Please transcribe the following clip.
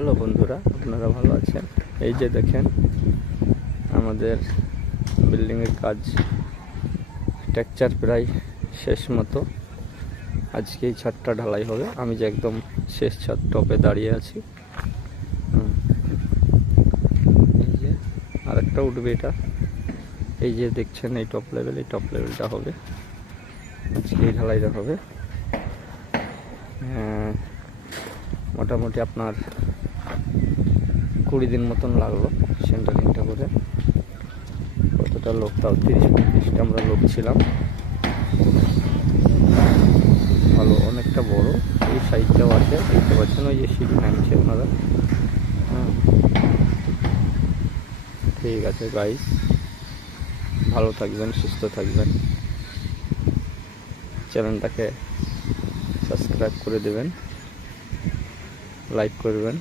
Hello বন্ধুরা, আপনারা ভালো আছেন? এই যে দেখেন আমাদের বিল্ডিংয়ের কাজ স্ট্রাকচার প্রায় শেষ মতো। আজকে এই ছাদটা ঢালাই হবে। আমি যে একদম শেষ ছাদ টপে দাঁড়িয়ে আছি। এই যে আরেকটা উঠবে, এটা এই যে দেখছেন এই টপ লেভেল, এই টপ লেভেলটা হবে আজকে, এই ঢালাইটা হবে। মোটামুটি আপনার 20 দিন মতন লাগলো সেন্টারিংটা করে। কতটা লোক, তাও 30-35টা আমরা লোক ছিলাম। ভালো, অনেকটা বড়। এই সাইডটাও আছে, দেখতে পাচ্ছেন ওই যে সিঁড়ি নামছে ওনারা। ঠিক আছে গাইস, ভালো থাকবেন, সুস্থ থাকবেন, চ্যানেলটাকে সাবস্ক্রাইব করে দেবেন, লাইক করবেন।